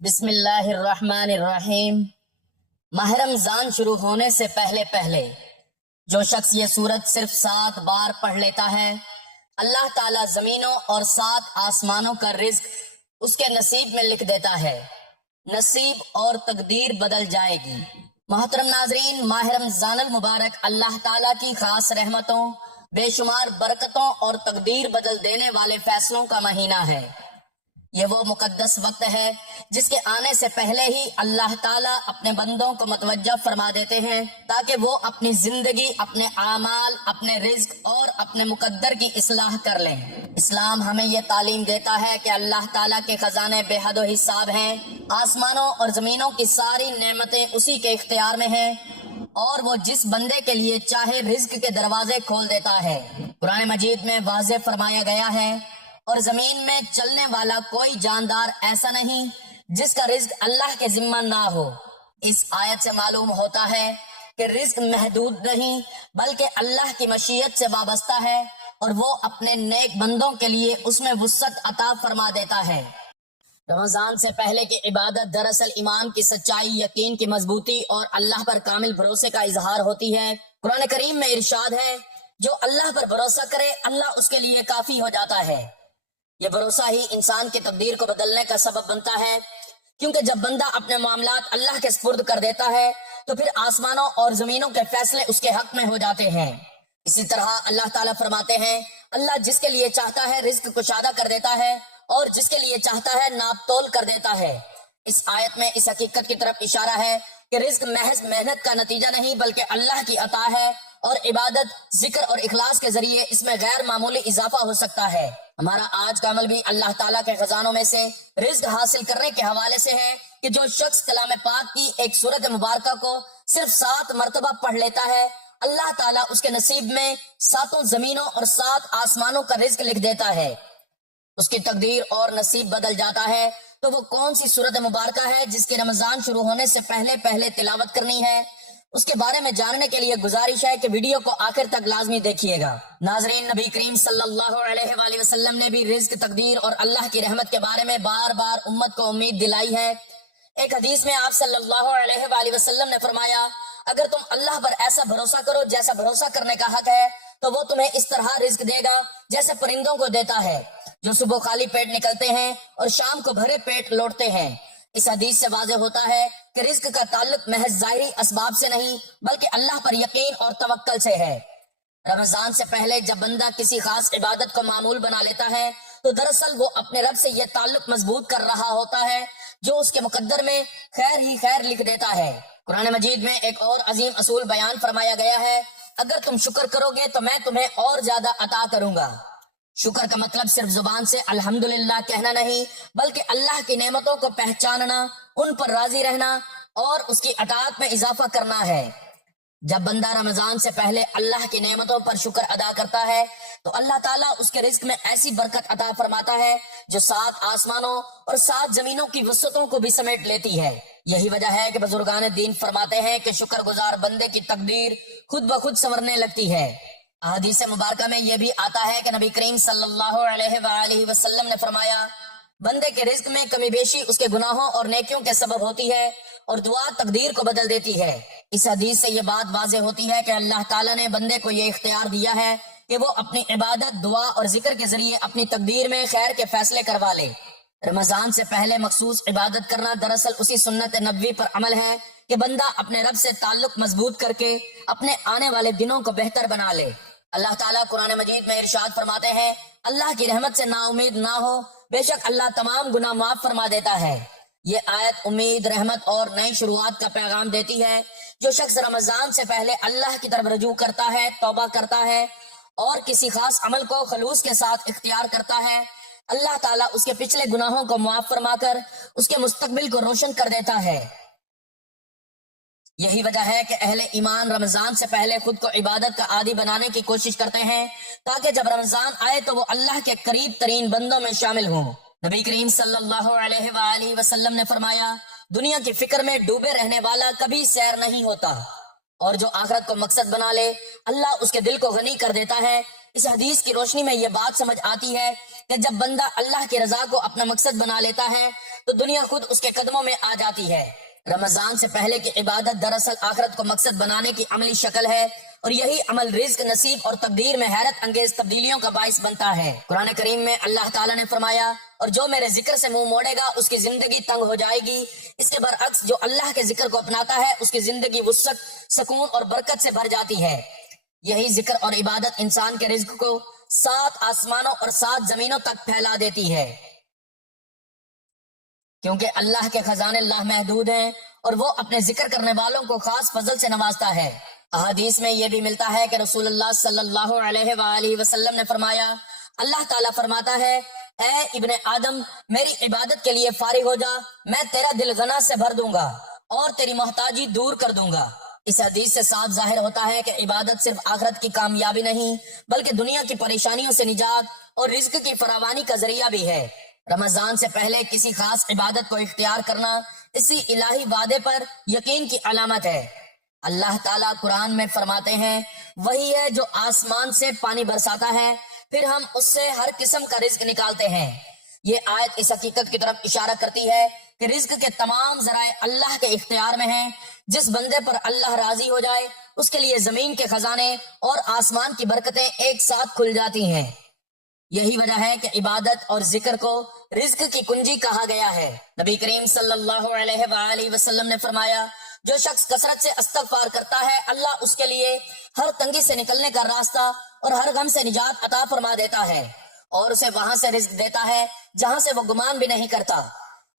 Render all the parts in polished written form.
بسم اللہ الرحمن الرحیم۔ ماہ رمضان شروع ہونے سے پہلے پہلے جو شخص یہ سورت صرف 7 بار پڑھ لیتا ہے، اللہ تعالیٰ زمینوں اور 7 آسمانوں کا رزق اس کے نصیب میں لکھ دیتا ہے۔ نصیب اور تقدیر بدل جائے گی۔ محترم ناظرین، ماہ رمضان المبارک اللہ تعالیٰ کی خاص رحمتوں، بے شمار برکتوں اور تقدیر بدل دینے والے فیصلوں کا مہینہ ہے۔ یہ وہ مقدس وقت ہے جس کے آنے سے پہلے ہی اللہ تعالیٰ اپنے بندوں کو متوجہ فرما دیتے ہیں تاکہ وہ اپنی زندگی، اپنے اعمال، اپنے رزق اور اپنے مقدر کی اصلاح کر لیں۔ اسلام ہمیں یہ تعلیم دیتا ہے کہ اللہ تعالیٰ کے خزانے بے حد و حساب ہیں۔ آسمانوں اور زمینوں کی ساری نعمتیں اسی کے اختیار میں ہیں اور وہ جس بندے کے لیے چاہے رزق کے دروازے کھول دیتا ہے۔ قرآن مجید میں واضح فرمایا گیا ہے، اور زمین میں چلنے والا کوئی جاندار ایسا نہیں جس کا رزق اللہ کے ذمہ نہ ہو۔ اس آیت سے معلوم ہوتا ہے کہ رزق محدود نہیں بلکہ اللہ کی مشیت سے وابستہ ہے اور وہ اپنے نیک بندوں کے لیے اس میں وسعت عطا فرما دیتا ہے۔ رمضان سے پہلے کی عبادت دراصل ایمان کی سچائی، یقین کی مضبوطی اور اللہ پر کامل بھروسے کا اظہار ہوتی ہے۔ قرآن کریم میں ارشاد ہے، جو اللہ پر بھروسہ کرے اللہ اس کے لیے کافی ہو جاتا ہے۔ یہ بھروسہ ہی انسان کی تقدیر کو بدلنے کا سبب بنتا ہے، کیونکہ جب بندہ اپنے معاملات اللہ کے سپرد کر دیتا ہے تو پھر آسمانوں اور زمینوں کے فیصلے اس کے حق میں ہو جاتے ہیں۔ اسی طرح اللہ تعالیٰ فرماتے ہیں، اللہ جس کے لیے چاہتا ہے رزق کشادہ کر دیتا ہے اور جس کے لیے چاہتا ہے ناپ تول کر دیتا ہے۔ اس آیت میں اس حقیقت کی طرف اشارہ ہے کہ رزق محض محنت کا نتیجہ نہیں بلکہ اللہ کی عطا ہے، اور عبادت، ذکر اور اخلاص کے ذریعے اس میں غیر معمولی اضافہ ہو سکتا ہے۔ ہمارا آج کا عمل بھی اللہ تعالیٰ کے خزانوں میں سے رزق حاصل کرنے کے حوالے سے ہے کہ جو شخص کلام پاک کی ایک سورت مبارکہ کو صرف 7 مرتبہ پڑھ لیتا ہے، اللہ تعالیٰ اس کے نصیب میں 7 زمینوں اور 7 آسمانوں کا رزق لکھ دیتا ہے۔ اس کی تقدیر اور نصیب بدل جاتا ہے۔ تو وہ کون سی سورت مبارکہ ہے جس کی رمضان شروع ہونے سے پہلے پہلے تلاوت کرنی ہے؟ اس کے بارے میں جاننے کے لیے گزارش ہے کہ ویڈیو کو آخر تک لازمی دیکھیے گا۔ ناظرین، نبی کریم صلی اللہ علیہ وآلہ وسلم نے بھی رزق، تقدیر اور اللہ کی رحمت کے بارے میں بار بار امت کو امید دلائی ہے۔ ایک حدیث میں آپ صلی اللہ علیہ وآلہ وسلم نے فرمایا، اگر تم اللہ پر ایسا بھروسہ کرو جیسا بھروسہ کرنے کا حق ہے تو وہ تمہیں اس طرح رزق دے گا جیسے پرندوں کو دیتا ہے، جو صبح خالی پیٹ نکلتے ہیں اور شام کو بھرے پیٹ لوٹتے ہیں۔ اس حدیث سے واضح ہوتا ہے کہ رزق کا تعلق محض ظاہری اسباب سے نہیں بلکہ اللہ پر یقین اور توکل سے ہے۔ رمضان سے پہلے جب بندہ کسی خاص عبادت کو معمول بنا لیتا ہے تو دراصل وہ اپنے رب سے یہ تعلق مضبوط کر رہا ہوتا ہے جو اس کے مقدر میں خیر ہی خیر لکھ دیتا ہے۔ قرآن مجید میں ایک اور عظیم اصول بیان فرمایا گیا ہے، اگر تم شکر کرو گے تو میں تمہیں اور زیادہ عطا کروں گا۔ شکر کا مطلب صرف زبان سے الحمدللہ کہنا نہیں بلکہ اللہ کی نعمتوں کو پہچاننا، ان پر راضی رہنا اور اس کی اطاعت میں اضافہ کرنا ہے۔ جب بندہ رمضان سے پہلے اللہ کی نعمتوں پر شکر ادا کرتا ہے تو اللہ تعالیٰ اس کے رزق میں ایسی برکت عطا فرماتا ہے جو 7 آسمانوں اور 7 زمینوں کی وسعتوں کو بھی سمیٹ لیتی ہے۔ یہی وجہ ہے کہ بزرگان دین فرماتے ہیں کہ شکر گزار بندے کی تقدیر خود بخود سنورنے لگتی ہے۔ احادیث مبارکہ میں یہ بھی آتا ہے کہ نبی کریم صلی اللہ علیہ وآلہ وسلم نے فرمایا، بندے کے رزق میں کمی بیشی اس کے گناہوں اور نیکیوں کے سبب ہوتی ہے اور دعا تقدیر کو بدل دیتی ہے۔ اس حدیث سے یہ بات واضح ہوتی ہے کہ اللہ تعالیٰ نے بندے کو یہ اختیار دیا ہے کہ وہ اپنی عبادت، دعا اور ذکر کے ذریعے اپنی تقدیر میں خیر کے فیصلے کروا لے۔ رمضان سے پہلے مخصوص عبادت کرنا دراصل اسی سنت نبوی پر عمل ہے کہ بندہ اپنے رب سے تعلق مضبوط کر کے اپنے آنے والے دنوں کو بہتر بنا لے۔ اللہ تعالیٰ قرآن مجید میں ارشاد فرماتے ہیں، اللہ کی رحمت سے نا امید نہ ہو، بے شک اللہ تمام گناہ معاف فرما دیتا ہے۔ یہ آیت امید، رحمت اور نئی شروعات کا پیغام دیتی ہے۔ جو شخص رمضان سے پہلے اللہ کی طرف رجوع کرتا ہے، توبہ کرتا ہے اور کسی خاص عمل کو خلوص کے ساتھ اختیار کرتا ہے، اللہ تعالیٰ اس کے پچھلے گناہوں کو معاف فرما کر اس کے مستقبل کو روشن کر دیتا ہے۔ یہی وجہ ہے کہ اہل ایمان رمضان سے پہلے خود کو عبادت کا عادی بنانے کی کوشش کرتے ہیں تاکہ جب رمضان آئے تو وہ اللہ کے قریب ترین بندوں میں شامل ہوں۔ نبی کریم صلی اللہ علیہ وآلہ وسلم نے فرمایا، دنیا کی فکر میں ڈوبے رہنے والا کبھی سیر نہیں ہوتا، اور جو آخرت کو مقصد بنا لے اللہ اس کے دل کو غنی کر دیتا ہے۔ اس حدیث کی روشنی میں یہ بات سمجھ آتی ہے کہ جب بندہ اللہ کی رضا کو اپنا مقصد بنا لیتا ہے تو دنیا خود اس کے قدموں میں آ جاتی ہے۔ رمضان سے پہلے کی عبادت دراصل آخرت کو مقصد بنانے کی عملی شکل ہے، اور یہی عمل رزق، نصیب اور تقدیر میں حیرت انگیز تبدیلیوں کا باعث بنتا ہے۔ قرآن کریم میں اللہ تعالیٰ نے فرمایا، اور جو میرے ذکر سے منہ موڑے گا اس کی زندگی تنگ ہو جائے گی۔ اس کے برعکس جو اللہ کے ذکر کو اپناتا ہے اس کی زندگی وسعت، سکون اور برکت سے بھر جاتی ہے۔ یہی ذکر اور عبادت انسان کے رزق کو 7 آسمانوں اور 7 زمینوں تک پھیلا دیتی ہے، کیونکہ اللہ کے خزانے لامحدود ہیں اور وہ اپنے ذکر کرنے والوں کو خاص فضل سے نوازتا ہے۔ احادیث میں یہ بھی ملتا ہے کہ رسول اللہ صلی اللہ علیہ وآلہ وسلم نے فرمایا، اللہ تعالیٰ فرماتا ہے، اے ابن آدم، میری عبادت کے لیے فارغ ہو جا، میں تیرا دل غنا سے بھر دوں گا اور تیری محتاجی دور کر دوں گا۔ اس حدیث سے صاف ظاہر ہوتا ہے کہ عبادت صرف آخرت کی کامیابی نہیں بلکہ دنیا کی پریشانیوں سے نجات اور رزق کی فراوانی کا ذریعہ بھی ہے۔ رمضان سے پہلے کسی خاص عبادت کو اختیار کرنا اسی الہی وعدے پر یقین کی علامت ہے۔ اللہ تعالیٰ قرآن میں فرماتے ہیں، وہی ہے جو آسمان سے پانی برساتا ہے، پھر ہم اس سے ہر قسم کا رزق نکالتے ہیں۔ یہ آیت اس حقیقت کی طرف اشارہ کرتی ہے کہ رزق کے تمام ذرائع اللہ کے اختیار میں ہیں۔ جس بندے پر اللہ راضی ہو جائے اس کے لیے زمین کے خزانے اور آسمان کی برکتیں ایک ساتھ کھل جاتی ہیں۔ یہی وجہ ہے کہ عبادت اور ذکر کو رزق کی کنجی کہا گیا ہے۔ نبی کریم صلی اللہ علیہ وآلہ وسلم نے فرمایا، جو شخص کثرت سے استغفار کرتا ہے اللہ اس کے لیے ہر تنگی سے نکلنے کا راستہ اور ہر غم سے نجات عطا فرما دیتا ہے، اور اسے وہاں سے رزق دیتا ہے جہاں سے وہ گمان بھی نہیں کرتا۔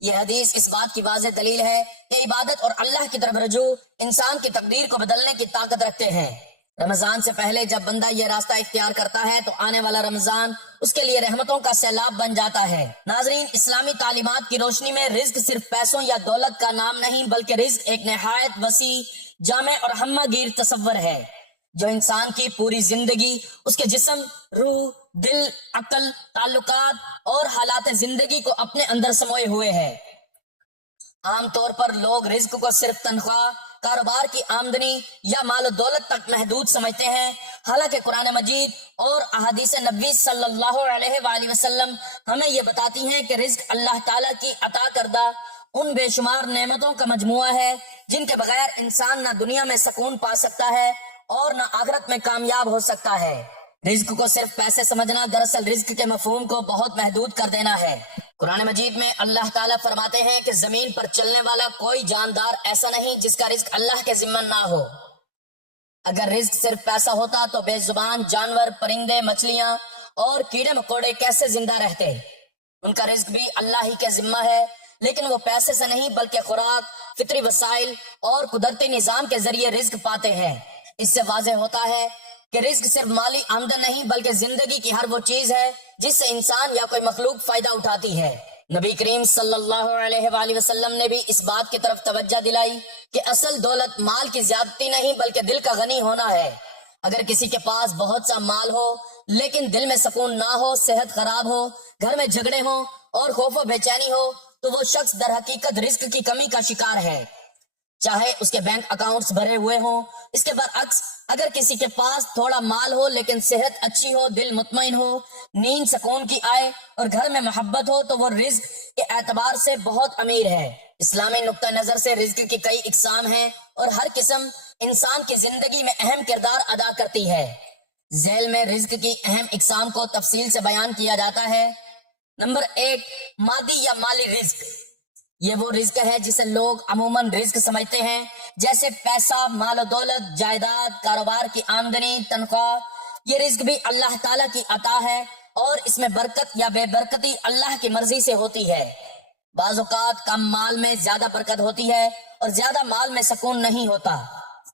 یہ حدیث اس بات کی واضح دلیل ہے کہ عبادت اور اللہ کی طرف رجوع انسان کی تقدیر کو بدلنے کی طاقت رکھتے ہیں۔ رمضان سے پہلے جب بندہ یہ راستہ اختیار کرتا ہے تو آنے والا رمضان اس کے لیے رحمتوں کا سیلاب بن جاتا ہے۔ ناظرین، اسلامی تعلیمات کی روشنی میں رزق صرف پیسوں یا دولت کا نام نہیں بلکہ رزق ایک نہایت وسیع، جامع اور ہمہ گیر تصور ہے جو انسان کی پوری زندگی، اس کے جسم، روح، دل، عقل، تعلقات اور حالات زندگی کو اپنے اندر سموئے ہوئے ہے۔ عام طور پر لوگ رزق کو صرف تنخواہ، کاروبار کی آمدنی یا مال و دولت تک محدود سمجھتے ہیں، حالانکہ قرآن مجید اور احادیث نبوی صلی اللہ علیہ وآلہ وسلم ہمیں یہ بتاتی ہیں کہ رزق اللہ تعالیٰ کی عطا کردہ ان بے شمار نعمتوں کا مجموعہ ہے جن کے بغیر انسان نہ دنیا میں سکون پا سکتا ہے اور نہ آخرت میں کامیاب ہو سکتا ہے۔ رزق کو صرف پیسے سمجھنا دراصل رزق کے مفہوم کو بہت محدود کر دینا ہے۔ قرآن مجید میں اللہ تعالیٰ فرماتے ہیں کہ زمین پر چلنے والا کوئی جاندار ایسا نہیں جس کا رزق اللہ کے ذمہ نہ ہو۔ اگر رزق صرف پیسہ ہوتا تو بے زبان جانور، پرندے، مچھلیاں اور کیڑے مکوڑے کیسے زندہ رہتے؟ ان کا رزق بھی اللہ ہی کے ذمہ ہے، لیکن وہ پیسے سے نہیں بلکہ خوراک، فطری وسائل اور قدرتی نظام کے ذریعے رزق پاتے ہیں۔ اس سے واضح ہوتا ہے کہ رزق صرف مالی آمدن نہیں بلکہ زندگی کی ہر وہ چیز ہے جس سے انسان یا کوئی مخلوق فائدہ اٹھاتی ہے۔ نبی کریم صلی اللہ علیہ وآلہ وسلم نے بھی اس بات کی طرف توجہ دلائی کہ اصل دولت مال کی زیادتی نہیں بلکہ دل کا غنی ہونا ہے۔ اگر کسی کے پاس بہت سا مال ہو لیکن دل میں سکون نہ ہو، صحت خراب ہو، گھر میں جھگڑے ہوں اور خوف و بے چینی ہو تو وہ شخص در حقیقت رزق کی کمی کا شکار ہے، چاہے اس کے بینک اکاؤنٹس بھرے ہوئے ہوں۔ اس کے برعکس اگر کسی کے پاس تھوڑا مال ہو لیکن صحت اچھی ہو، دل مطمئن ہو، نیند سکون کی آئے اور گھر میں محبت ہو تو وہ رزق کے اعتبار سے بہت امیر ہے۔ اسلامی نقطہ نظر سے رزق کی کئی اقسام ہیں اور ہر قسم انسان کی زندگی میں اہم کردار ادا کرتی ہے۔ ذیل میں رزق کی اہم اقسام کو تفصیل سے بیان کیا جاتا ہے۔ نمبر 1، مادی یا مالی رزق۔ یہ وہ رزق ہے جسے لوگ عموماً رزق سمجھتے ہیں، جیسے پیسہ، مال و دولت، جائیداد، کاروبار کی آمدنی، تنخواہ۔ یہ رزق بھی اللہ تعالیٰ کی عطا ہے اور اس میں برکت یا بے برکتی اللہ کی مرضی سے ہوتی ہے۔ بعض اوقات کم مال میں زیادہ برکت ہوتی ہے اور زیادہ مال میں سکون نہیں ہوتا۔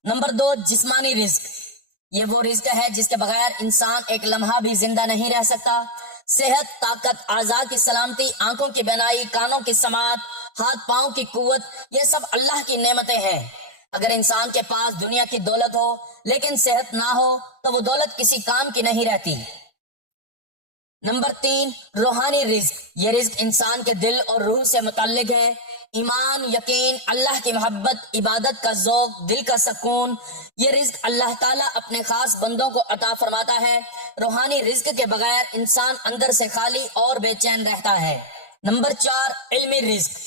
نمبر 2، جسمانی رزق۔ یہ وہ رزق ہے جس کے بغیر انسان ایک لمحہ بھی زندہ نہیں رہ سکتا۔ صحت، طاقت، اعضاء کی سلامتی، آنکھوں کی بینائی، کانوں کی سماعت، ہاتھ پاؤں کی قوت، یہ سب اللہ کی نعمتیں ہیں۔ اگر انسان کے پاس دنیا کی دولت ہو لیکن صحت نہ ہو تو وہ دولت کسی کام کی نہیں رہتی۔ نمبر 3، روحانی رزق۔ یہ رزق انسان کے دل اور روح سے متعلق ہے۔ ایمان، یقین، اللہ کی محبت، عبادت کا ذوق، دل کا سکون، یہ رزق اللہ تعالیٰ اپنے خاص بندوں کو عطا فرماتا ہے۔ روحانی رزق کے بغیر انسان اندر سے خالی اور بے چین رہتا ہے۔ نمبر 4، علمی رزق۔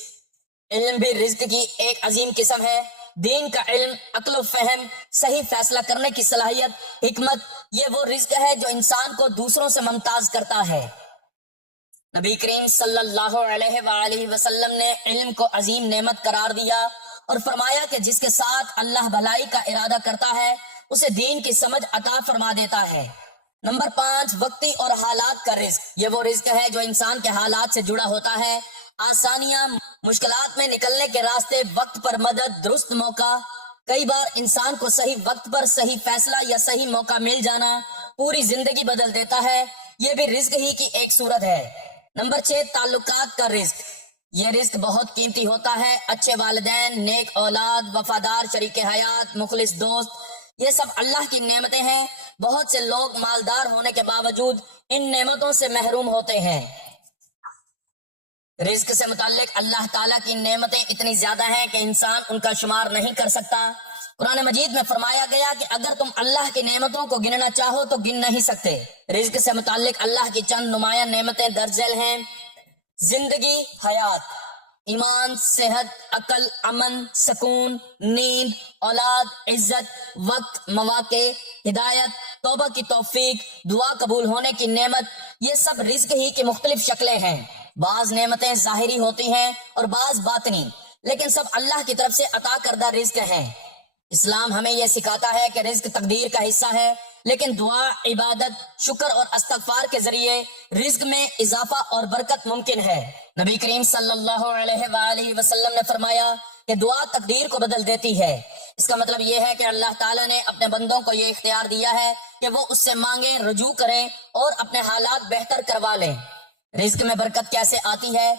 علم بھی رزق کی ایک عظیم قسم ہے۔ دین کا علم، عقل و فہم، صحیح فیصلہ کرنے کی صلاحیت، حکمت، یہ وہ رزق ہے جو انسان کو دوسروں سے ممتاز کرتا ہے۔ نبی کریم صلی اللہ علیہ وآلہ وسلم نے علم کو عظیم نعمت قرار دیا اور فرمایا کہ جس کے ساتھ اللہ بھلائی کا ارادہ کرتا ہے اسے دین کی سمجھ عطا فرما دیتا ہے۔ نمبر 5، وقتی اور حالات کا رزق۔ یہ وہ رزق ہے جو انسان کے حالات سے جڑا ہوتا ہے۔ آسانیاں، مشکلات میں نکلنے کے راستے، وقت پر مدد، درست موقع۔ کئی بار انسان کو صحیح وقت پر صحیح فیصلہ یا صحیح موقع مل جانا پوری زندگی بدل دیتا ہے۔ یہ بھی رزق ہی کی ایک صورت ہے۔ نمبر 6، تعلقات کا رزق۔ یہ رزق بہت قیمتی ہوتا ہے۔ اچھے والدین، نیک اولاد، وفادار شریک حیات، مخلص دوست، یہ سب اللہ کی نعمتیں ہیں۔ بہت سے لوگ مالدار ہونے کے باوجود ان نعمتوں سے محروم ہوتے ہیں۔ رزق سے متعلق اللہ تعالیٰ کی نعمتیں اتنی زیادہ ہیں کہ انسان ان کا شمار نہیں کر سکتا۔ قرآن مجید میں فرمایا گیا کہ اگر تم اللہ کی نعمتوں کو گننا چاہو تو گن نہیں سکتے۔ رزق سے متعلق اللہ کی چند نمایاں نعمتیں درج ذیل ہیں: زندگی، حیات، ایمان، صحت، عقل، امن، سکون، نیند، اولاد، عزت، وقت، مواقع، ہدایت، توبہ کی توفیق، دعا قبول ہونے کی نعمت، یہ سب رزق ہی کی مختلف شکلیں ہیں۔ بعض نعمتیں ظاہری ہوتی ہیں اور بعض باطنی، لیکن سب اللہ کی طرف سے عطا کردہ رزق ہیں۔ اسلام ہمیں یہ سکھاتا ہے کہ رزق تقدیر کا حصہ ہے، لیکن دعا، عبادت، شکر اور استغفار کے ذریعے رزق میں اضافہ اور برکت ممکن ہے۔ نبی کریم صلی اللہ علیہ وآلہ وسلم نے فرمایا کہ دعا تقدیر کو بدل دیتی ہے۔ اس کا مطلب یہ ہے کہ اللہ تعالیٰ نے اپنے بندوں کو یہ اختیار دیا ہے کہ وہ اس سے مانگیں، رجوع کریں اور اپنے حالات بہتر کروا لیں۔ رزق میں برکت کیسے آتی ہے؟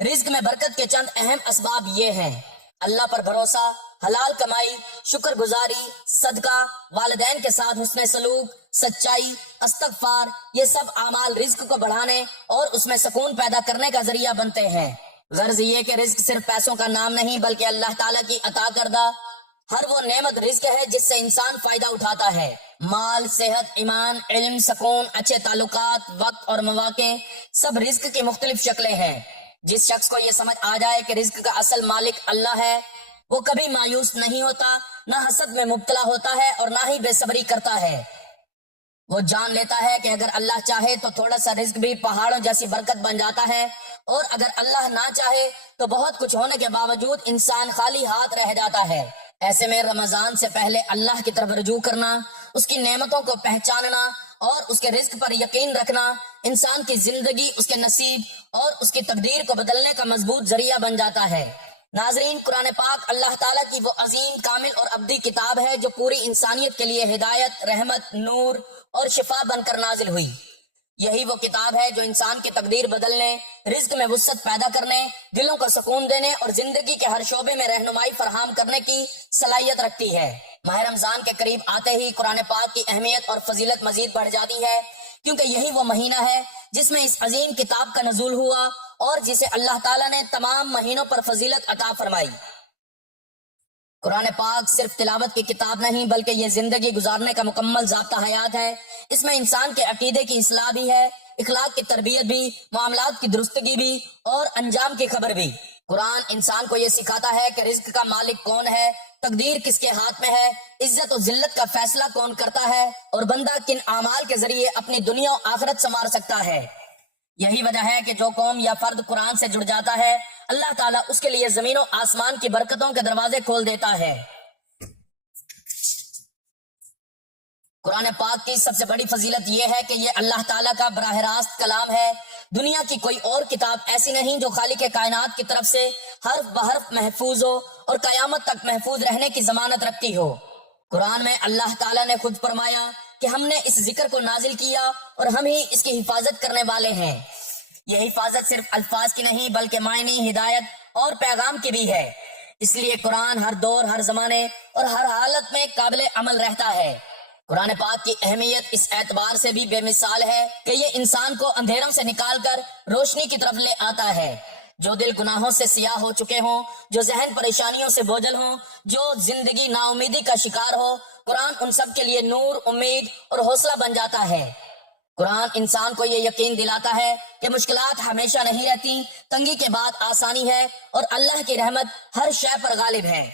رزق میں برکت کے چند اہم اسباب یہ ہیں: اللہ پر بھروسہ، حلال کمائی، شکر گزاری، صدقہ، والدین کے ساتھ حسن سلوک، سچائی، استغفار، یہ سب اعمال رزق کو بڑھانے اور اس میں سکون پیدا کرنے کا ذریعہ بنتے ہیں۔ غرض یہ کہ رزق صرف پیسوں کا نام نہیں بلکہ اللہ تعالیٰ کی عطا کردہ ہر وہ نعمت رزق ہے جس سے انسان فائدہ اٹھاتا ہے۔ مال، صحت، ایمان، علم، سکون، اچھے تعلقات، وقت اور مواقع، سب رزق کی مختلف شکلیں ہیں۔ جس شخص کو یہ سمجھ آ جائے کہ رزق کا اصل مالک اللہ ہے، وہ کبھی مایوس نہیں ہوتا، نہ حسد میں مبتلا ہوتا ہے اور نہ ہی بے صبری کرتا ہے۔ وہ جان لیتا ہے کہ اگر اللہ چاہے تو تھوڑا سا رزق بھی پہاڑوں جیسی برکت بن جاتا ہے، اور اگر اللہ نہ چاہے تو بہت کچھ ہونے کے باوجود انسان خالی ہاتھ رہ جاتا ہے۔ ایسے میں رمضان سے پہلے اللہ کی طرف رجوع کرنا، اس کی نعمتوں کو پہچاننا اور اس کے رزق پر یقین رکھنا انسان کی زندگی، اس کے نصیب اور اس کی تقدیر کو بدلنے کا مضبوط ذریعہ بن جاتا ہے۔ ناظرین، قرآن پاک اللہ تعالیٰ کی وہ عظیم، کامل اور ابدی کتاب ہے جو پوری انسانیت کے لیے ہدایت، رحمت، نور اور شفا بن کر نازل ہوئی۔ یہی وہ کتاب ہے جو انسان کی تقدیر بدلنے، رزق میں وسعت پیدا کرنے، دلوں کو سکون دینے اور زندگی کے ہر شعبے میں رہنمائی فراہم کرنے کی صلاحیت رکھتی ہے۔ ماہ رمضان کے قریب آتے ہی قرآن پاک کی اہمیت اور فضیلت مزید بڑھ جاتی ہے، کیونکہ یہی وہ مہینہ ہے جس میں اس عظیم کتاب کا نزول ہوا اور جسے اللہ تعالیٰ نے تمام مہینوں پر فضیلت عطا فرمائی۔ قرآن پاک صرف تلاوت کی کتاب نہیں بلکہ یہ زندگی گزارنے کا مکمل ضابطہ حیات ہے۔ اس میں انسان کے عقیدے کی اصلاح بھی ہے، اخلاق کی تربیت بھی، معاملات کی درستگی بھی اور انجام کی خبر بھی۔ قرآن انسان کو یہ سکھاتا ہے کہ رزق کا مالک کون ہے، تقدیر کس کے ہاتھ میں ہے، عزت و ذلت کا فیصلہ کون کرتا ہے اور بندہ کن اعمال کے ذریعے اپنی دنیا و آخرت سنوار سکتا ہے۔ یہی وجہ ہے کہ جو قوم یا فرد قرآن سے جڑ جاتا ہے، اللہ تعالیٰ اس کے لیے زمین و آسمان کی برکتوں کے دروازے کھول دیتا ہے۔ قرآن پاک کی سب سے بڑی فضیلت یہ ہے کہ یہ اللہ تعالیٰ کا براہ راست کلام ہے۔ دنیا کی کوئی اور کتاب ایسی نہیں جو خالق کائنات کی طرف سے حرف بحرف محفوظ ہو اور قیامت تک محفوظ رہنے کی ضمانت رکھتی ہو۔ قرآن میں اللہ تعالیٰ نے خود فرمایا کہ ہم نے اس ذکر کو نازل کیا اور ہم ہی اس کی حفاظت کرنے والے ہیں۔ یہ حفاظت صرف الفاظ کی نہیں بلکہ معنی، ہدایت اور پیغام کی بھی ہے۔ اس لیے قرآن ہر دور، ہر زمانے اور ہر حالت میں قابل عمل رہتا ہے۔ قرآن پاک کی اہمیت اس اعتبار سے بھی بے مثال ہے کہ یہ انسان کو اندھیروں سے نکال کر روشنی کی طرف لے آتا ہے۔ جو دل گناہوں سے سیاہ ہو چکے ہوں، جو ذہن پریشانیوں سے بوجھل ہوں، جو زندگی نا امیدی کا شکار ہو، قرآن ان سب کے لیے نور، امید اور حوصلہ بن جاتا ہے۔ قرآن انسان کو یہ یقین دلاتا ہے کہ مشکلات ہمیشہ نہیں رہتی، تنگی کے بعد آسانی ہے اور اللہ کی رحمت ہر شے پر غالب ہے۔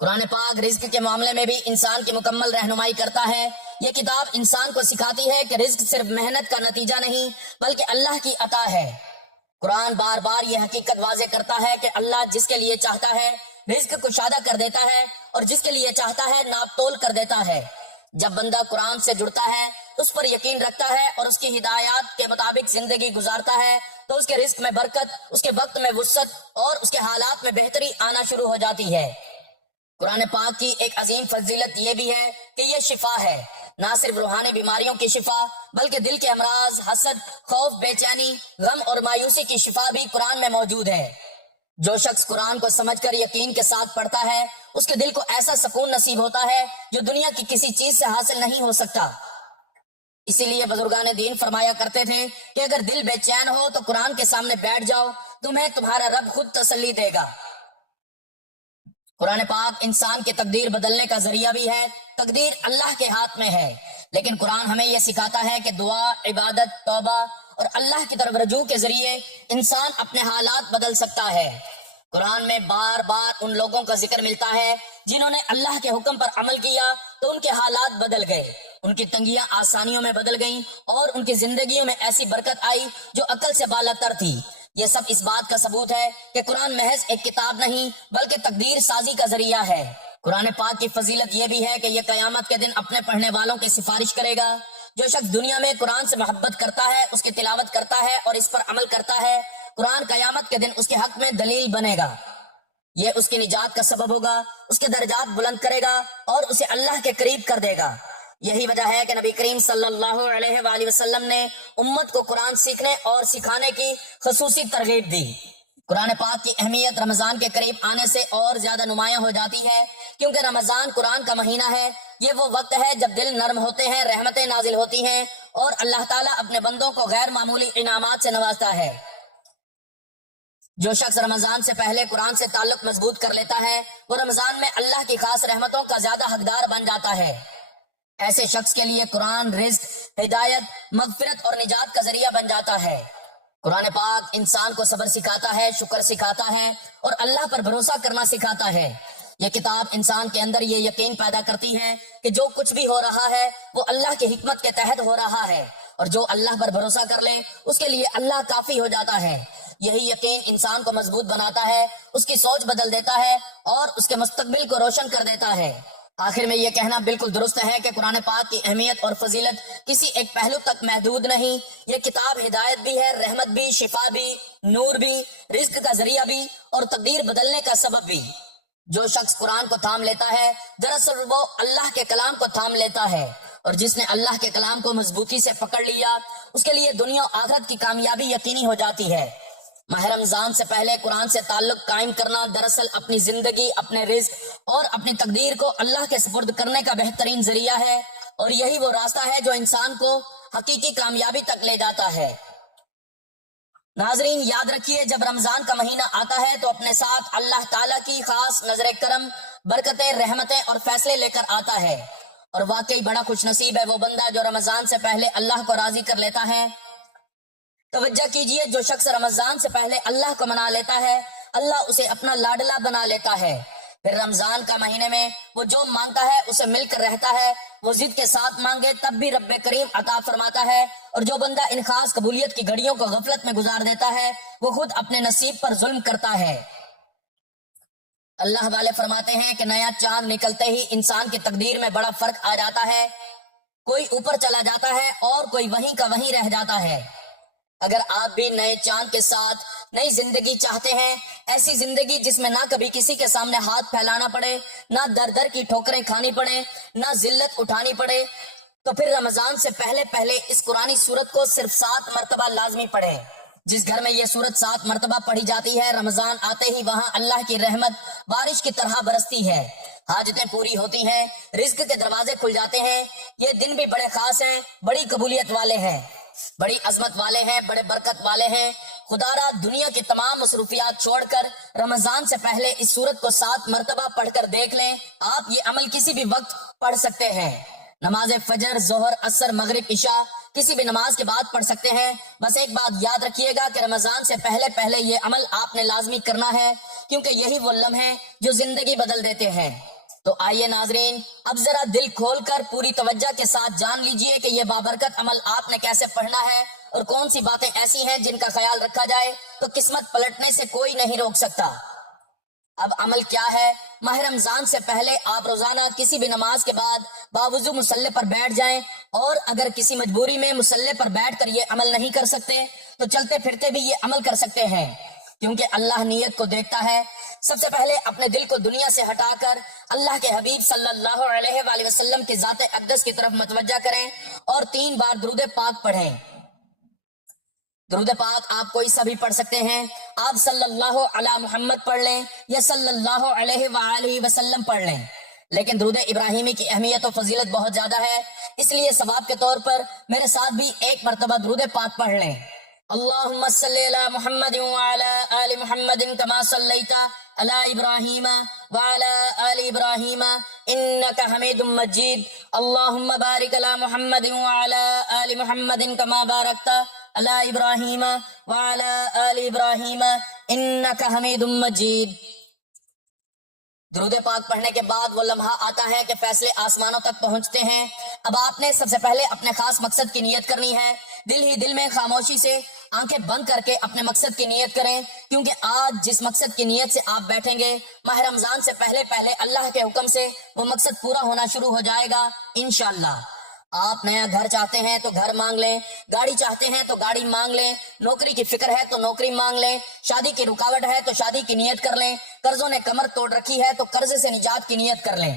قرآن پاک رزق کے معاملے میں بھی انسان کی مکمل رہنمائی کرتا ہے۔ یہ کتاب انسان کو سکھاتی ہے کہ رزق صرف محنت کا نتیجہ نہیں بلکہ اللہ کی عطا ہے۔ قرآن بار بار یہ حقیقت واضح کرتا ہے کہ اللہ جس کے لیے چاہتا ہے رزق کشادہ کر دیتا ہے اور جس کے لیے چاہتا ہے ناپ تول کر دیتا ہے۔ جب بندہ قرآن سے جڑتا ہے، اس پر یقین رکھتا ہے اور اس کی ہدایات کے مطابق زندگی گزارتا ہے تو اس کے رزق میں برکت، اس کے وقت میں وسعت اور اس کے حالات میں بہتری آنا شروع ہو جاتی ہے۔ قرآن پاک کی ایک عظیم فضیلت یہ بھی ہے کہ یہ شفا ہے، نہ صرف روحانی بیماریوں کی شفا بلکہ دل کے امراض، حسد، خوف، بے چینی، غم اور مایوسی کی شفا بھی قرآن میں موجود ہے۔ جو شخص قرآن کو سمجھ کر یقین کے ساتھ پڑھتا ہے، اس کے دل کو ایسا سکون نصیب ہوتا ہے جو دنیا کی کسی چیز سے حاصل نہیں ہو سکتا۔ اسی لیے بزرگان دین فرمایا کرتے تھے کہ اگر دل بے چین ہو تو قرآن کے سامنے بیٹھ جاؤ، تمہیں تمہارا رب خود تسلی دے گا۔ قرآن پاک انسان کی تقدیر بدلنے کا ذریعہ بھی ہے۔ تقدیر اللہ کے ہاتھ میں ہے، لیکن قرآن ہمیں یہ سکھاتا ہے کہ دعا، عبادت، توبہ اور اللہ کی طرف رجوع کے ذریعے انسان اپنے حالات بدل سکتا ہے۔ قرآن میں بار بار ان لوگوں کا ذکر ملتا ہے جنہوں نے اللہ کے حکم پر عمل کیا تو ان کے حالات بدل گئے، ان کی تنگیاں آسانیوں میں بدل گئیں اور ان کی زندگیوں میں ایسی برکت آئی جو عقل سے بالا تر تھی۔ یہ سب اس بات کا ثبوت ہے کہ قرآن محض ایک کتاب نہیں بلکہ تقدیر سازی کا ذریعہ ہے۔ قرآن پاک کی فضیلت یہ بھی ہے کہ یہ قیامت کے دن اپنے پڑھنے والوں کی سفارش کرے گا۔ جو شخص دنیا میں قرآن سے محبت کرتا ہے، اس کی تلاوت کرتا ہے اور اس پر عمل کرتا ہے، قرآن قیامت کے دن اس کے حق میں دلیل بنے گا۔ یہ اس کی نجات کا سبب ہوگا، اس کے درجات بلند کرے گا اور اسے اللہ کے قریب کر دے گا۔ یہی وجہ ہے کہ نبی کریم صلی اللہ علیہ وآلہ وسلم نے امت کو قرآن سیکھنے اور سکھانے کی خصوصی ترغیب دی۔ قرآن پاک کی اہمیت رمضان کے قریب آنے سے اور زیادہ نمایاں ہو جاتی ہے، کیونکہ رمضان قرآن کا مہینہ ہے۔ یہ وہ وقت ہے جب دل نرم ہوتے ہیں، رحمتیں نازل ہوتی ہیں اور اللہ تعالیٰ اپنے بندوں کو غیر معمولی انعامات سے نوازتا ہے۔ جو شخص رمضان سے پہلے قرآن سے تعلق مضبوط کر لیتا ہے، وہ رمضان میں اللہ کی خاص رحمتوں کا زیادہ حقدار بن جاتا ہے۔ ایسے شخص کے لیے قرآن رزق، ہدایت، مغفرت اور نجات کا ذریعہ بن جاتا ہے۔ قرآن پاک انسان کو صبر سکھاتا ہے، شکر سکھاتا ہے اور اللہ پر بھروسہ کرنا سکھاتا ہے۔ یہ کتاب انسان کے اندر یہ یقین پیدا کرتی ہے کہ جو کچھ بھی ہو رہا ہے وہ اللہ کی حکمت کے تحت ہو رہا ہے، اور جو اللہ پر بھروسہ کر لے اس کے لیے اللہ کافی ہو جاتا ہے۔ یہی یقین انسان کو مضبوط بناتا ہے، اس کی سوچ بدل دیتا ہے اور اس کے مستقبل کو روشن کر دیتا ہے۔ آخر میں یہ کہنا بالکل درست ہے کہ قرآن پاک کی اہمیت اور فضیلت کسی ایک پہلو تک محدود نہیں۔ یہ کتاب ہدایت بھی ہے، رحمت بھی، شفا بھی، نور بھی، رزق کا ذریعہ بھی اور تقدیر بدلنے کا سبب بھی۔ جو شخص قرآن کو تھام لیتا ہے دراصل وہ اللہ کے کلام کو تھام لیتا ہے، اور جس نے اللہ کے کلام کو مضبوطی سے پکڑ لیا اس کے لیے دنیا و آخرت کی کامیابی یقینی ہو جاتی ہے۔ ماہ رمضان سے پہلے قرآن سے تعلق قائم کرنا دراصل اپنی زندگی، اپنے رزق اور اپنی تقدیر کو اللہ کے سپرد کرنے کا بہترین ذریعہ ہے، اور یہی وہ راستہ ہے جو انسان کو حقیقی کامیابی تک لے جاتا ہے۔ ناظرین، یاد رکھیے جب رمضان کا مہینہ آتا ہے تو اپنے ساتھ اللہ تعالیٰ کی خاص نظر کرم، برکتیں، رحمتیں اور فیصلے لے کر آتا ہے، اور واقعی بڑا خوش نصیب ہے وہ بندہ جو رمضان سے پہلے اللہ کو راضی کر لیتا ہے۔ توجہ کیجئے، جو شخص رمضان سے پہلے اللہ کو منا لیتا ہے اللہ اسے اپنا لاڈلا بنا لیتا ہے۔ پھر رمضان کا مہینے میں وہ جو مانگتا ہے اسے مل کر رہتا ہے، وہ ضد کے ساتھ مانگے تب بھی رب کریم عطا فرماتا ہے، اور جو بندہ ان خاص قبولیت کی گھڑیوں کو غفلت میں گزار دیتا ہے وہ خود اپنے نصیب پر ظلم کرتا ہے۔ اللہ والے فرماتے ہیں کہ نیا چاند نکلتے ہی انسان کی تقدیر میں بڑا فرق آ جاتا ہے، کوئی اوپر چلا جاتا ہے اور کوئی وہیں کا وہیں رہ جاتا ہے۔ اگر آپ بھی نئے چاند کے ساتھ نئی زندگی چاہتے ہیں، ایسی زندگی جس میں نہ کبھی کسی کے سامنے ہاتھ پھیلانا پڑے، نہ در در کی ٹھوکریں کھانی پڑے، نہ ذلت اٹھانی پڑے، تو پھر رمضان سے پہلے پہلے اس قرآنی سورت کو صرف 7 مرتبہ لازمی پڑھیں۔ جس گھر میں یہ سورت 7 مرتبہ پڑھی جاتی ہے، رمضان آتے ہی وہاں اللہ کی رحمت بارش کی طرح برستی ہے، حاجتیں پوری ہوتی ہیں، رزق کے دروازے کھل جاتے ہیں۔ یہ دن بھی بڑے خاص ہیں، بڑی قبولیت والے ہیں، بڑی عظمت والے ہیں، بڑے برکت والے ہیں۔ خدا را دنیا کی تمام مصروفیات چھوڑ کر رمضان سے پہلے اس سورت کو 7 مرتبہ پڑھ کر دیکھ لیں۔ آپ یہ عمل کسی بھی وقت پڑھ سکتے ہیں۔ نماز فجر، ظہر، عصر، مغرب، عشاء کسی بھی نماز کے بعد پڑھ سکتے ہیں۔ بس ایک بات یاد رکھیے گا کہ رمضان سے پہلے یہ عمل آپ نے لازمی کرنا ہے، کیونکہ یہی وہ لمحے جو زندگی بدل دیتے ہیں۔ تو آئیے ناظرین، اب ذرا دل کھول کر پوری توجہ کے ساتھ جان لیجئے کہ یہ بابرکت عمل آپ نے کیسے پڑھنا ہے اور کون سی باتیں ایسی ہیں جن کا خیال رکھا جائے تو قسمت پلٹنے سے کوئی نہیں روک سکتا۔ اب عمل کیا ہے؟ ماہ رمضان سے پہلے آپ روزانہ کسی بھی نماز کے بعد باوضو مصلی پر بیٹھ جائیں، اور اگر کسی مجبوری میں مصلی پر بیٹھ کر یہ عمل نہیں کر سکتے تو چلتے پھرتے بھی یہ عمل کر سکتے ہیں، کیونکہ اللہ نیت کو دیکھتا ہے۔ سب سے پہلے اپنے دل کو دنیا سے ہٹا کر اللہ کے حبیب صلی اللہ علیہ وآلہ وسلم کی ذات اقدس کی طرف متوجہ کریں اور 3 بار درود پاک پڑھیں۔ درود پاک آپ کوئی سا بھی پڑھ سکتے ہیں۔ آپ صلی اللہ علی محمد پڑھ لیں یا صلی اللہ علیہ وآلہ وسلم پڑھ لیں، لیکن درود ابراہیمی کی اہمیت و فضیلت بہت زیادہ ہے، اس لیے ثواب کے طور پر میرے ساتھ بھی ایک مرتبہ درود پاک پڑھ لیں۔ اللہم صلی علی محمد وعلی آل محمد کما صلیت علی ابراہیم وعلی آل ابراہیم انک حمید مجید۔ اللہم بارک علی محمد وعلی آل محمد کما بارکت علی ابراہیم وعلی آل ابراہیم انک حمید مجید۔ درود پاک پڑھنے کے بعد وہ لمحہ آتا ہے کہ فیصلے آسمانوں تک پہنچتے ہیں۔ اب آپ نے سب سے پہلے اپنے خاص مقصد کی نیت کرنی ہے۔ دل ہی دل میں خاموشی سے آنکھیں بند کر کے اپنے مقصد کی نیت کریں، کیونکہ آج جس مقصد کی نیت سے آپ بیٹھیں گے، ماہ رمضان سے پہلے اللہ کے حکم سے وہ مقصد پورا ہونا شروع ہو جائے گا انشاءاللہ۔ آپ نیا گھر چاہتے ہیں تو گھر مانگ لیں، گاڑی چاہتے ہیں تو گاڑی مانگ لیں، نوکری کی فکر ہے تو نوکری مانگ لیں، شادی کی رکاوٹ ہے تو شادی کی نیت کر لیں، قرضوں نے کمر توڑ رکھی ہے تو قرضے سے نجات کی نیت کر لیں۔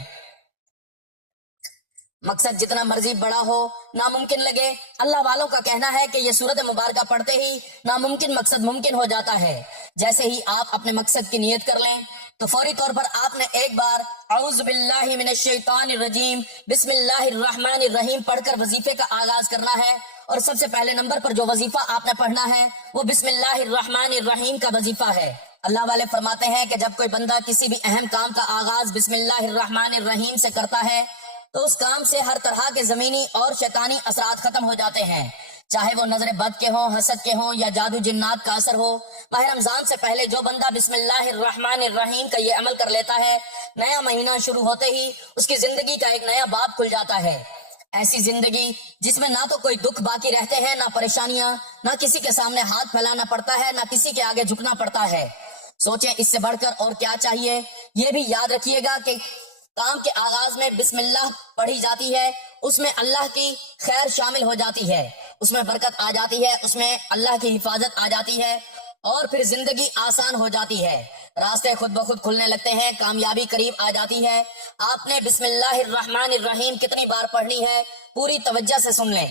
مقصد جتنا مرضی بڑا ہو، ناممکن لگے، اللہ والوں کا کہنا ہے کہ یہ سورت مبارکہ پڑھتے ہی ناممکن مقصد ممکن ہو جاتا ہے۔ جیسے ہی آپ اپنے مقصد کی نیت کر لیں تو فوری طور پر آپ نے ایک بار اعوذ باللہ من الشیطان الرجیم بسم اللہ الرحمن الرحیم پڑھ کر وظیفے کا آغاز کرنا ہے، اور سب سے پہلے نمبر پر جو وظیفہ آپ نے پڑھنا ہے وہ بسم اللہ الرحمن الرحیم کا وظیفہ ہے۔ اللہ والے فرماتے ہیں کہ جب کوئی بندہ کسی بھی اہم کام کا آغاز بسم اللہ الرحمن الرحیم سے کرتا ہے تو اس کام سے ہر طرح کے زمینی اور شیطانی اثرات ختم ہو جاتے ہیں، چاہے وہ نظر بد کے ہوں، حسد کے ہوں یا جادو جنات کا اثر ہو۔ ماہ رمضان سے پہلے جو بندہ بسم اللہ الرحمن الرحیم کا یہ عمل کر لیتا ہے، نیا مہینہ شروع ہوتے ہی اس کی زندگی کا ایک نیا باب کھل جاتا ہے۔ ایسی زندگی جس میں نہ تو کوئی دکھ باقی رہتے ہیں، نہ پریشانیاں، نہ کسی کے سامنے ہاتھ پھیلانا پڑتا ہے، نہ کسی کے آگے جھکنا پڑتا ہے۔ سوچیں اس سے بڑھ کر اور کیا چاہیے۔ یہ بھی یاد رکھیے گا کہ کام کے آغاز میں بسم اللہ پڑھی جاتی ہے، اس میں اللہ کی خیر شامل ہو جاتی ہے، اس میں برکت آ جاتی ہے، اس میں اللہ کی حفاظت آ جاتی ہے، اور پھر زندگی آسان ہو جاتی ہے، راستے خود بخود کھلنے لگتے ہیں، کامیابی قریب آ جاتی ہے۔ آپ نے بسم اللہ الرحمن الرحیم کتنی بار پڑھنی ہے پوری توجہ سے سن لیں۔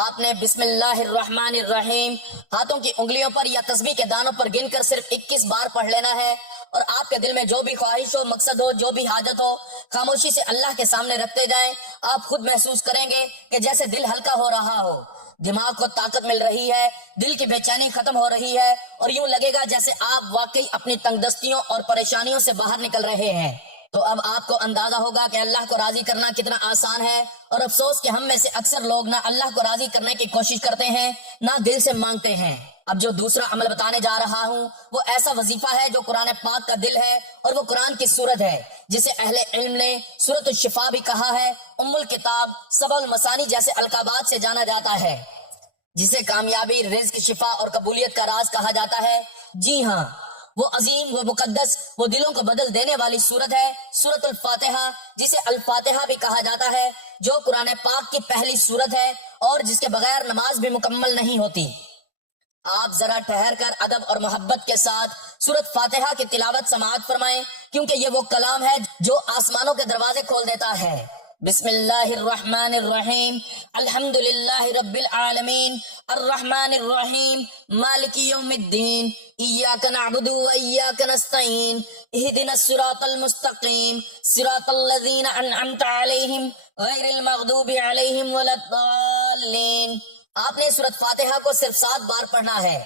آپ نے بسم اللہ الرحمن الرحیم ہاتھوں کی انگلیوں پر یا تسبیح کے دانوں پر گن کر صرف 21 بار پڑھ لینا ہے، اور آپ کے دل میں جو بھی خواہش ہو، مقصد ہو، جو بھی حاجت ہو، خاموشی سے اللہ کے سامنے رکھتے جائیں۔ آپ خود محسوس کریں گے کہ جیسے دل ہلکا ہو رہا ہو، دماغ کو طاقت مل رہی ہے، دل کی بے چینی ختم ہو رہی ہے، اور یوں لگے گا جیسے آپ واقعی اپنی تنگ دستیوں اور پریشانیوں سے باہر نکل رہے ہیں۔ تو اب آپ کو اندازہ ہوگا کہ اللہ کو راضی کرنا کتنا آسان ہے، اور افسوس کہ ہم میں سے اکثر لوگ نہ اللہ کو راضی کرنے کی کوشش کرتے ہیں، نہ دل سے مانگتے ہیں۔ اب جو دوسرا عمل بتانے جا رہا ہوں وہ ایسا وظیفہ ہے جو قرآن پاک کا دل ہے، اور وہ قرآن کی سورت ہے جسے اہل علم نے سورت الشفا بھی کہا ہے، ام الکتاب، سبع المثانی جیسے القابات سے جانا جاتا ہے، جسے کامیابی، رزق، شفا اور قبولیت کا راز کہا جاتا ہے۔ جی ہاں، وہ عظیم، وہ مقدس، وہ دلوں کو بدل دینے والی سورت ہے سورت الفاتحہ، جسے الفاتحہ بھی کہا جاتا ہے، جو قرآن پاک کی پہلی سورت ہے اور جس کے بغیر نماز بھی مکمل نہیں ہوتی۔ آپ ذرا ٹھہر کر ادب اور محبت کے ساتھ سورت فاتحہ کی تلاوت سماعت فرمائیں، کیونکہ یہ وہ کلام ہے جو آسمانوں کے دروازے کھول دیتا ہے۔ بسم اللہ الرحمن الرحیم، الحمد للہ رب العالمین، الرحمن الرحیم، مالک یوم الدین، ایاک نعبد و ایاک نستعین، اہدنا الصراط المستقیم، صراط الذین انعمت علیہم غیر المغضوب علیہم ولا الضالین۔ آپ نے سورت فاتحہ کو صرف 7 بار پڑھنا ہے۔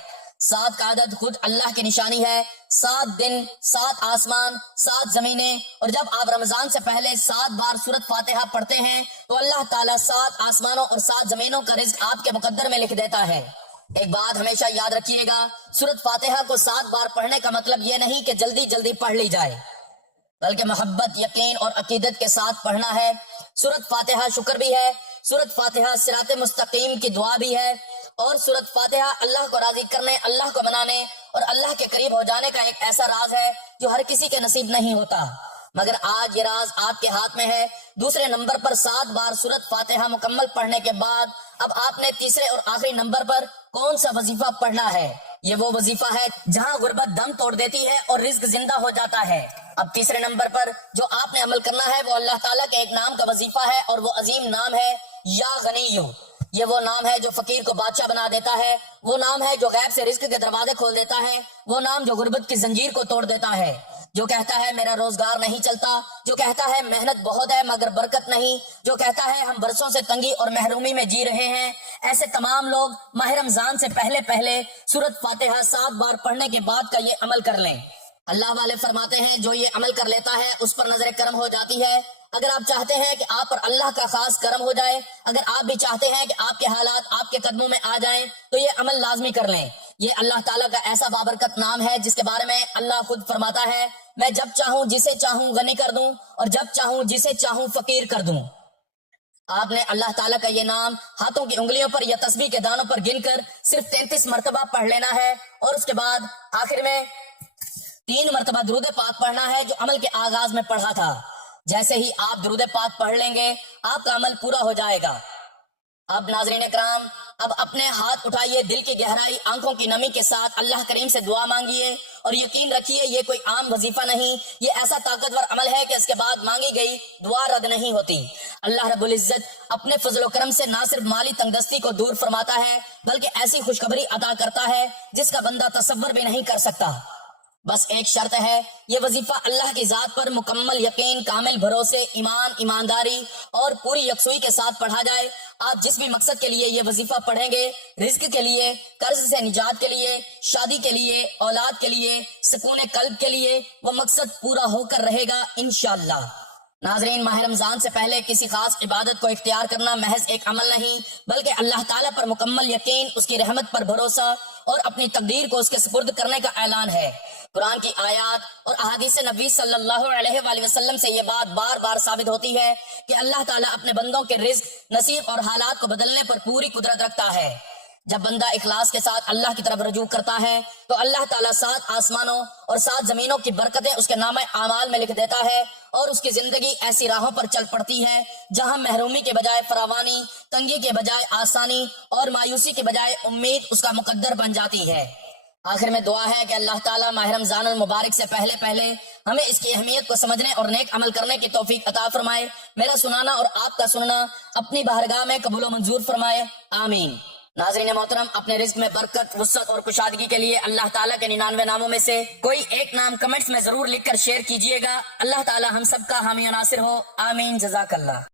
7 کا عدد خود اللہ کی نشانی ہے، 7 دن، 7 آسمان، 7 زمینیں، اور جب آپ رمضان سے پہلے 7 بار سورۃ فاتحہ پڑھتے ہیں تو اللہ تعالیٰ 7 آسمانوں اور 7 زمینوں کا رزق آپ کے مقدر میں لکھ دیتا ہے۔ ایک بات ہمیشہ یاد رکھیے گا، سورۃ فاتحہ کو 7 بار پڑھنے کا مطلب یہ نہیں کہ جلدی جلدی پڑھ لی جائے، بلکہ محبت، یقین اور عقیدت کے ساتھ پڑھنا ہے۔ سورۃ فاتحہ شکر بھی ہے، سورۃ فاتحہ صراط مستقیم کی دعا بھی ہے، اور سورۃ فاتحہ اللہ کو راضی کرنے، اللہ کو منانے اور اللہ کے قریب ہو جانے کا ایک ایسا راز ہے جو ہر کسی کے نصیب نہیں ہوتا، مگر آج یہ راز آپ کے ہاتھ میں ہے۔ دوسرے نمبر پر 7 بار سورۃ فاتحہ مکمل پڑھنے کے بعد اب آپ نے تیسرے اور آخری نمبر پر کون سا وظیفہ پڑھنا ہے؟ یہ وہ وظیفہ ہے جہاں غربت دم توڑ دیتی ہے اور رزق زندہ ہو جاتا ہے۔ اب تیسرے نمبر پر جو آپ نے عمل کرنا ہے وہ اللہ تعالیٰ کے ایک نام کا وظیفہ ہے، اور وہ عظیم نام ہے یا غنیو۔ یہ وہ نام ہے جو فقیر کو بادشاہ بنا دیتا ہے، وہ نام ہے جو غیب سے رزق کے دروازے کھول دیتا ہے، وہ نام جو غربت کی زنجیر کو توڑ دیتا ہے، جو کہتا ہے میرا روزگار نہیں چلتا، جو کہتا ہے محنت بہت ہے مگر برکت نہیں، جو کہتا ہے ہم برسوں سے تنگی اور محرومی میں جی رہے ہیں۔ ایسے تمام لوگ ماہ رمضان سے پہلے پہلے سورۃ فاتحہ 7 بار پڑھنے کے بعد کا یہ عمل کر لیں۔ اللہ والے فرماتے ہیں جو یہ عمل کر لیتا ہے اس پر نظر کرم ہو جاتی ہے۔ اگر آپ چاہتے ہیں کہ آپ پر اللہ کا خاص کرم ہو جائے، اگر آپ بھی چاہتے ہیں کہ آپ کے حالات آپ کے قدموں میں آ جائیں، تو یہ عمل لازمی کر لیں۔ یہ اللہ تعالیٰ کا ایسا بابرکت نام ہے جس کے بارے میں اللہ خود فرماتا ہے میں جب چاہوں جسے چاہوں غنی کر دوں اور جب چاہوں جسے چاہوں فقیر کر دوں۔ آپ نے اللہ تعالیٰ کا یہ نام ہاتھوں کی انگلیوں پر یا تسبیح کے دانوں پر گن کر صرف 33 مرتبہ پڑھ لینا ہے، اور اس کے بعد آخر میں 3 مرتبہ درود پاک پڑھنا ہے جو عمل کے آغاز میں پڑھا تھا۔ جیسے ہی آپ درود پاک پڑھ لیں گے آپ کا عمل پورا ہو جائے گا۔ اب ناظرین کرام، اب اپنے ہاتھ اٹھائیے، دل کی گہرائی، آنکھوں کی نمی کے ساتھ اللہ کریم سے دعا مانگیے، اور یقین رکھیے یہ کوئی عام وظیفہ نہیں، یہ ایسا طاقتور عمل ہے کہ اس کے بعد مانگی گئی دعا رد نہیں ہوتی۔ اللہ رب العزت اپنے فضل و کرم سے نہ صرف مالی تنگ دستی کو دور فرماتا ہے بلکہ ایسی خوشخبری عطا کرتا ہے جس کا بندہ تصور بھی نہیں کر سکتا۔ بس ایک شرط ہے، یہ وظیفہ اللہ کی ذات پر مکمل یقین، کامل بھروسے، ایمان، ایمانداری اور پوری یکسوئی کے ساتھ پڑھا جائے۔ آپ جس بھی مقصد کے لیے یہ وظیفہ پڑھیں گے، رزق کے لیے، قرض سے نجات کے لیے، شادی کے لیے، اولاد کے لیے، سکون قلب کے لیے، وہ مقصد پورا ہو کر رہے گا انشاءاللہ۔ ناظرین، ماہ رمضان سے پہلے کسی خاص عبادت کو اختیار کرنا محض ایک عمل نہیں بلکہ اللہ تعالیٰ پر مکمل یقین، اس کی رحمت پر بھروسہ اور اپنی تقدیر کو اس کے سپرد کرنے کا اعلان ہے۔ قرآن کی آیات اور احادیث نبی صلی اللہ علیہ وآلہ وسلم سے یہ بات بار بار ثابت ہوتی ہے کہ اللہ تعالیٰ اپنے بندوں کے رزق، نصیب اور حالات کو بدلنے پر پوری قدرت رکھتا ہے۔ جب بندہ اخلاص کے ساتھ اللہ کی طرف رجوع کرتا ہے تو اللہ تعالیٰ 7 آسمانوں اور 7 زمینوں کی برکتیں اس کے نامہ اعمال میں لکھ دیتا ہے، اور اس کی زندگی ایسی راہوں پر چل پڑتی ہے جہاں محرومی کے بجائے فراوانی، تنگی کے بجائے آسانی اور مایوسی کے بجائے امید اس کا مقدر بن جاتی ہے۔ آخر میں دعا ہے کہ اللہ تعالیٰ ماہ رمضان المبارک سے پہلے پہلے ہمیں اس کی اہمیت کو سمجھنے اور نیک عمل کرنے کی توفیق عطا فرمائے۔ میرا سنانا اور آپ کا سننا اپنی بارگاہ میں قبول و منظور فرمائے، آمین۔ ناظرین محترم، اپنے رزق میں برکت، وسعت اور کشادگی کے لیے اللہ تعالیٰ کے 99 ناموں میں سے کوئی ایک نام کمنٹس میں ضرور لکھ کر شیئر کیجئے گا۔ اللہ تعالیٰ ہم سب کا حامی و ناصر ہو، آمین، جزاک اللہ۔